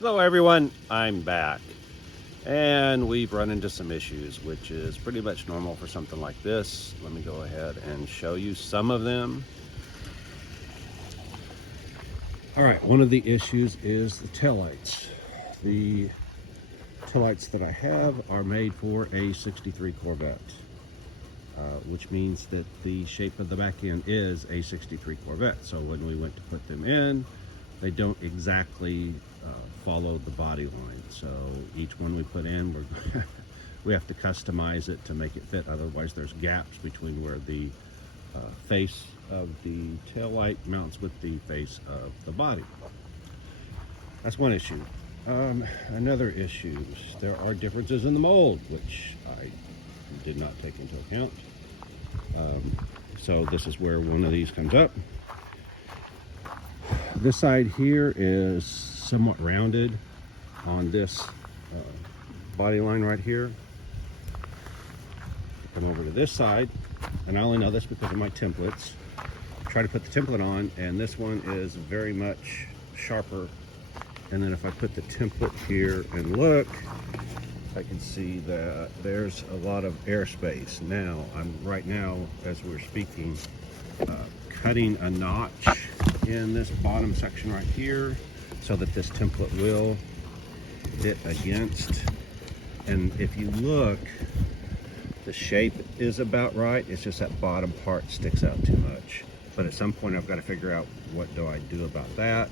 Hello everyone, I'm back. And we've run into some issues, which is pretty much normal for something like this. Let me go ahead and show you some of them. All right, one of the issues is the taillights. The taillights that I have are made for a 63 Corvette, which means that the shape of the back end is a 63 Corvette. So when we went to put them in, they don't exactly follow the body line. So each one we put in, we have to customize it to make it fit. Otherwise, there's gaps between where the face of the tail light mounts with the face of the body. That's one issue. Another issue, there are differences in the mold, which I did not take into account. So this is where one of these comes up. This side here is somewhat rounded on this body line right here. Come over to this side, and I only know this because of my templates. Try to put the template on, and this one is very much sharper. And then if I put the template here and look, I can see that there's a lot of airspace. Now, I'm right now, as we're speaking, cutting a notch in this bottom section right here so that this template will fit against. And if you look, the shape is about right. It's just that bottom part sticks out too much. But at some point I've got to figure out what do I do about that.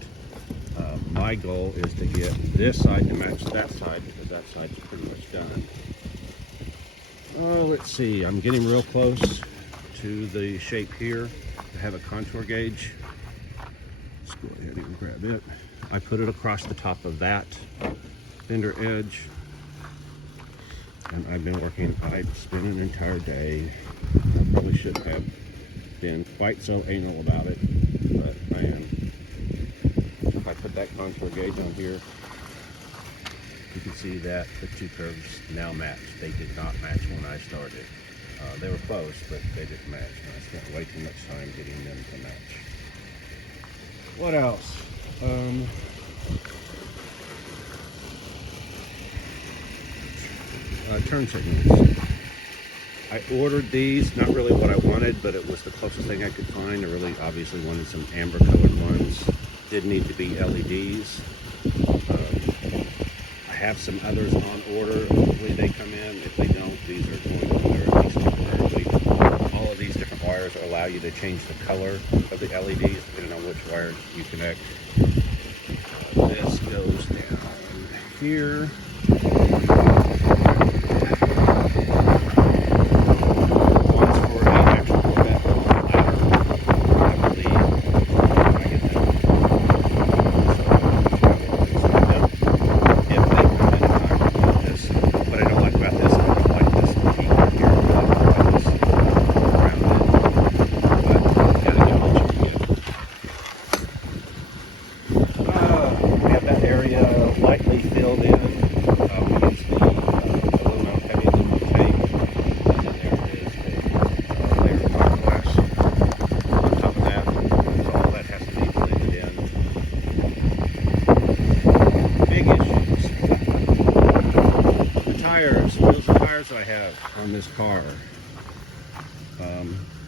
My goal is to get this side to match that side because that side's pretty much done. Oh, let's see, I'm getting real close to the shape here. I have a contour gauge. Let's go ahead and grab it. I put it across the top of that fender edge. And I've been working, I've spent an entire day. I probably shouldn't have been quite so anal about it, but I am. If I put that contour gauge on here, you can see that the two curves now match. They did not match when I started. They were close, but they didn't match. And I spent way too much time getting them to match. What else? Turn signals. I ordered these, not really what I wanted, but it was the closest thing I could find. I really obviously wanted some amber colored ones. Did need to be LEDs. I have some others on order. Hopefully they come in. If they don't, these are going to there at least temporarily. All of these different wires allow you to change the color of the LEDs depending on which wires you connect. This goes down here. That I have on this car.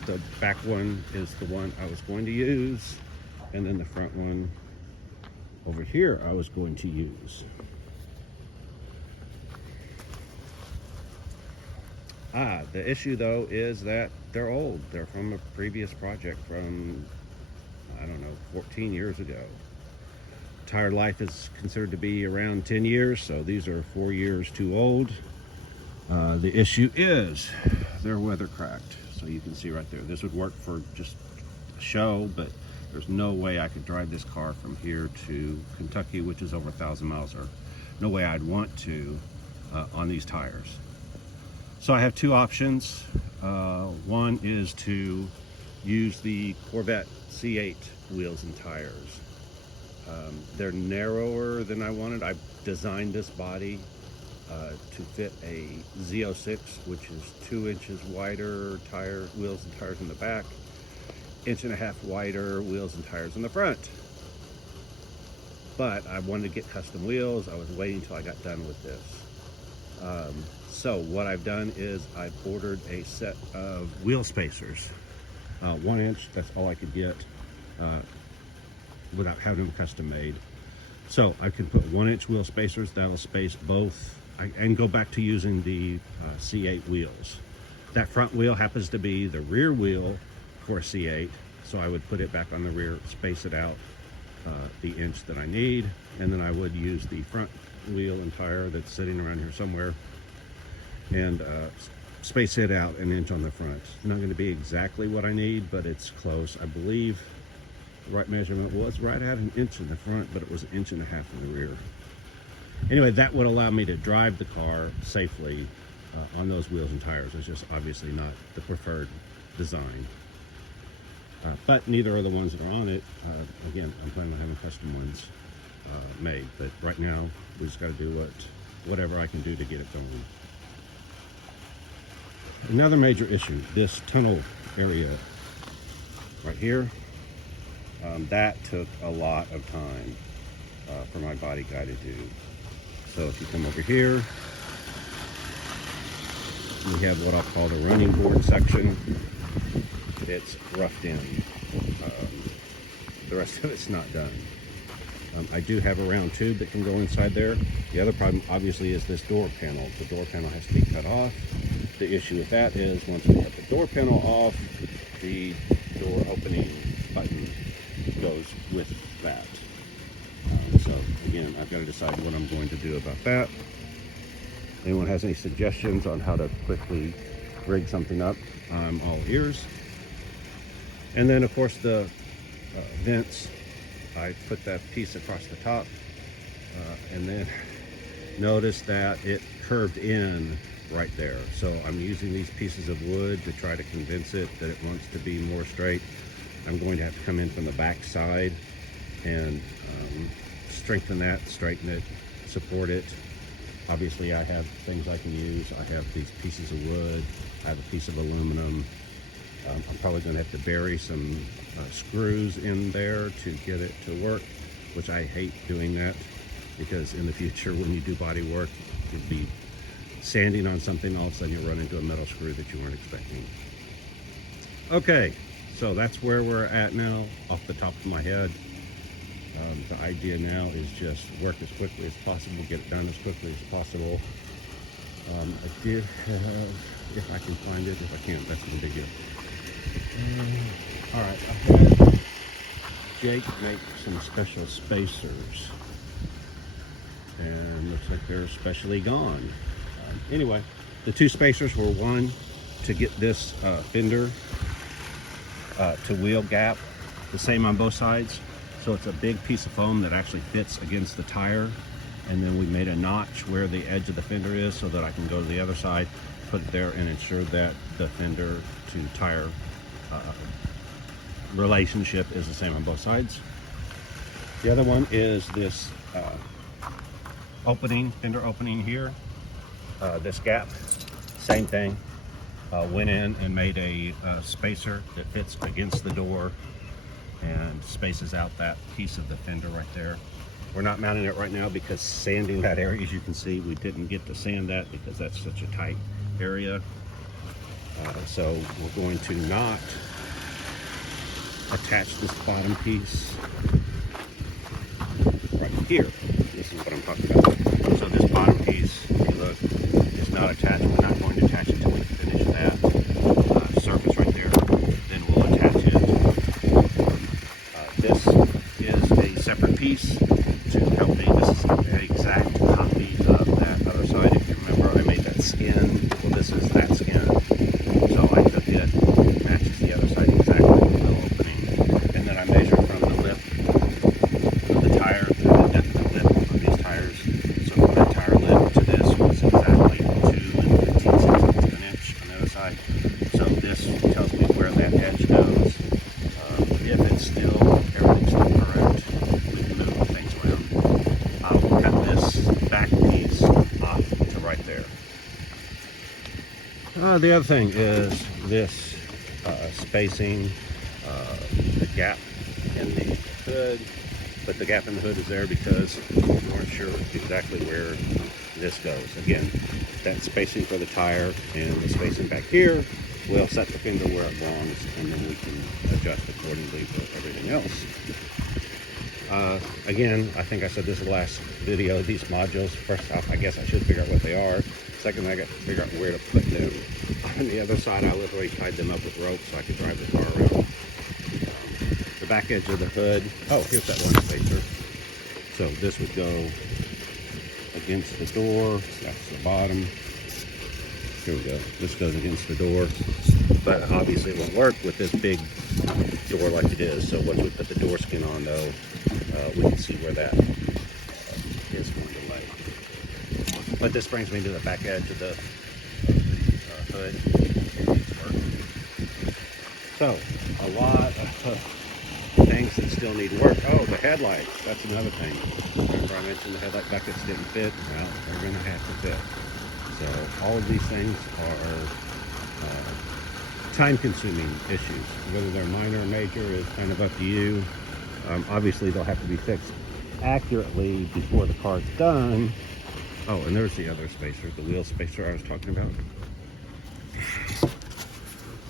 The back one is the one I was going to use, and then the front one over here I was going to use. The issue though is that they're old. They're from a previous project from, I don't know, 14 years ago. Tire life is considered to be around 10 years, so these are 4 years too old. The issue is they're weather cracked. So you can see right there, this would work for just a show, but there's no way I could drive this car from here to Kentucky, which is over 1,000 miles, or no way I'd want to on these tires. So I have two options. One is to use the Corvette C8 wheels and tires. They're narrower than I wanted. I designed this body to fit a Z06, which is 2 inches wider wheels and tires in the back, 1.5 inches wider wheels and tires in the front. but I wanted to get custom wheels. I was waiting until I got done with this. So what I've done is I've ordered a set of wheel spacers. 1 inch, that's all I could get without having them custom made. So I can put 1 inch wheel spacers that'll space both, and go back to using the C8 wheels. That front wheel happens to be the rear wheel for a C8, so I would put it back on the rear, space it out the inch that I need, and then I would use the front wheel and tire that's sitting around here somewhere and space it out an inch on the front. Not going to be exactly what I need, but it's close. I believe the right measurement was right at an inch in the front, but it was 1.5 inches in the rear. Anyway, that would allow me to drive the car safely on those wheels and tires. It's just obviously not the preferred design. But neither are the ones that are on it. Again, I'm planning on having custom ones made, but right now we just got to do whatever I can do to get it going. Another major issue, this tunnel area right here, that took a lot of time for my body guy to do. So if you come over here, we have what I'll call the running board section. It's roughed in. The rest of it's not done. I do have a round tube that can go inside there. The other problem obviously is this door panel. The door panel has to be cut off. The issue with that is once we cut the door panel off, the door opening button goes with that. So again, I've got to decide what I'm going to do about that. Anyone has any suggestions on how to quickly rig something up, I'm all ears. And then of course the vents, I put that piece across the top and then notice that it curved in right there. So I'm using these pieces of wood to try to convince it that it wants to be more straight. I'm going to have to come in from the back side and strengthen that, straighten it, support it. Obviously I have things I can use. I have these pieces of wood, I have a piece of aluminum. I'm probably going to have to bury some screws in there to get it to work, which I hate doing that because in the future when you do body work, you'd be sanding on something, all of a sudden you run into a metal screw that you weren't expecting. Okay, so that's where we're at now off the top of my head. The idea now is just work as quickly as possible, get it done as quickly as possible. I did have, if I can find it, if I can't, that's no big deal. All right, I had Jake make some special spacers, and looks like they're specially gone. Anyway, the two spacers were one to get this fender to wheel gap the same on both sides. So it's a big piece of foam that actually fits against the tire. And then we made a notch where the edge of the fender is so that I can go to the other side, put it there and ensure that the fender to tire relationship is the same on both sides. The other one is this opening, fender opening here. This gap, same thing. Went in and made a spacer that fits against the door and spaces out that piece of the fender right there. We're not mounting it right now because sanding that area, as you can see, we didn't get to sand that because that's such a tight area. So we're going to not attach this bottom piece right here. This is what I'm talking about. So this bottom piece, if you look, is not attached. We're not going to attach it until we finish that surface right there. Then we'll attach it. This is a separate piece to help me. This is an exact copy of that other side. If you remember, I made that skin. Well, this is that skin. So I took it, matches the other side exactly with the opening. And then I measured from the lip of the tire, the depth of the lip on these tires. So from that tire lip to this was exactly 2 and 15 seconds of an inch on the other side. So this tells me where that edge goes. If it's still, everything's still correct, we can move things around. I'll cut this back piece off to right there. The other thing is this spacing, the gap in the hood, but the gap in the hood is there because we weren't sure exactly where this goes. Again, that spacing for the tire and the spacing back here will set the fender where it belongs, and then we can adjust accordingly for everything else. Again, I think I said this in the last video, these modules, first off, I guess I should figure out what they are. Second, I got to figure out where to put them. On the other side, I literally tied them up with rope so I could drive the car around. The back edge of the hood, oh, here's that one spacer. So this would go against the door, that's the bottom. Here we go, this goes against the door, but obviously it won't work with this big door like it is. So once we put the door skin on though, we can see where that is going to lay. But this brings me to the back edge of the hood. It needs work. So a lot of things that still need work. Oh, the headlights, that's another thing. Remember I mentioned the headlight buckets didn't fit? Well, they're going to have to fit. So all of these things are time-consuming issues. Whether they're minor or major is kind of up to you. Obviously, they'll have to be fixed accurately before the car's done. Oh, and there's the other spacer, the wheel spacer I was talking about.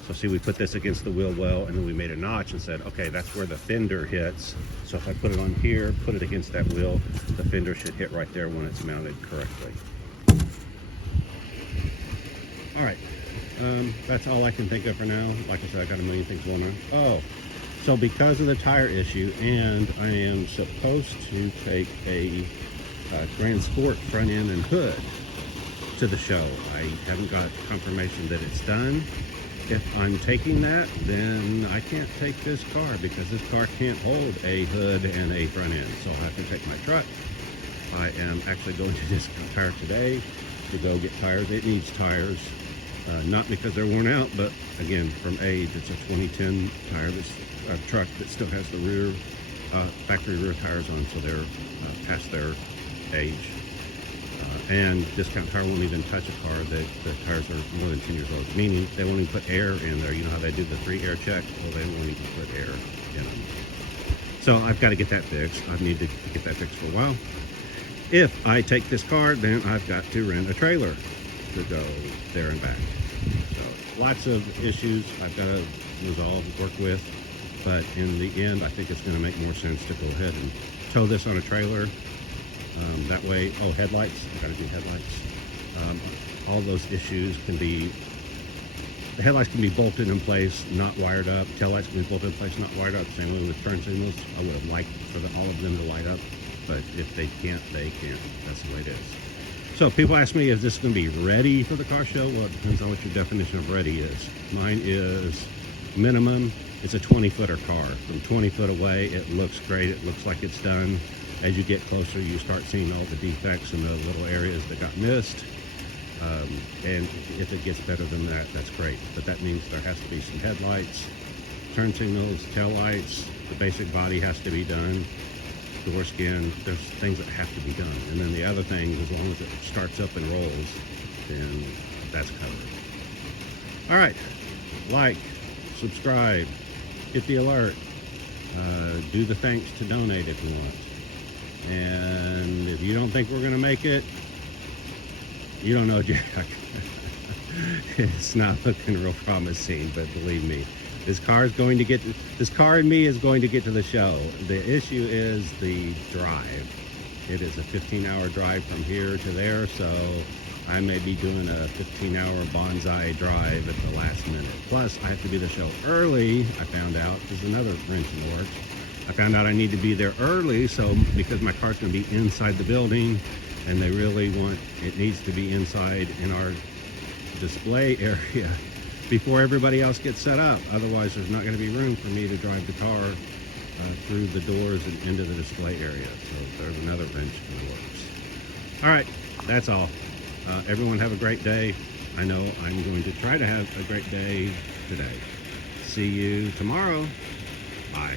So see, we put this against the wheel well, and then we made a notch and said, okay, that's where the fender hits. So if I put it on here, put it against that wheel, the fender should hit right there when it's mounted correctly. All right, that's all I can think of for now. Like I said, I got a million things going on. Oh, so because of the tire issue, and I am supposed to take a Grand Sport front end and hood to the show. I haven't got confirmation that it's done. If I'm taking that, then I can't take this car because this car can't hold a hood and a front end. So I'll have to take my truck. I am actually going to Discount Tire today to go get tires. It needs tires. Not because they're worn out, but again, from age, it's a 2010 tire, that's a truck that still has the rear, factory rear tires on, so they're past their age. And Discount Tire won't even touch a car that the tires are more than 10 years old, meaning they won't even put air in there. You know how they do the 3 air check? Well, they won't even put air in them. So I've got to get that fixed. I need to get that fixed for a while. If I take this car, then I've got to rent a trailer to go there and back. So lots of issues I've got to resolve, work with, but in the end, I think it's going to make more sense to go ahead and tow this on a trailer. That way, oh, headlights, I've got to do headlights. All those issues can be, the headlights can be bolted in place, not wired up. Taillights can be bolted in place, not wired up. Same way with turn signals. I would have liked for all of them to light up, but if they can't, they can't. That's the way it is. So people ask me, is this going to be ready for the car show? Well, it depends on what your definition of ready is. Mine is minimum. It's a 20-footer car. From 20 foot away, it looks great. It looks like it's done. As you get closer, you start seeing all the defects in the little areas that got missed. And if it gets better than that, that's great. But that means there has to be some headlights, turn signals, tail lights. The basic body has to be done. Door skin, there's things that have to be done. And then the other thing, as long as it starts up and rolls, then that's covered. All right, like, subscribe, hit the alert, do the thanks to donate if you want. And if you don't think we're gonna make it, you don't know Jack. It's not looking real promising, but believe me, this car and me is going to get to the show. The issue is the drive. It is a 15-hour drive from here to there, so I may be doing a 15-hour bonsai drive at the last minute. Plus, I have to be the show early. I found out there's another wrench in the works. I found out I need to be there early, so because my car's going to be inside the building, and they really want it needs to be inside in our display area before everybody else gets set up. Otherwise, there's not going to be room for me to drive the car through the doors and into the display area. So there's another wrench in the works. All right, that's all. Everyone have a great day. I know I'm going to try to have a great day today. See you tomorrow. Bye.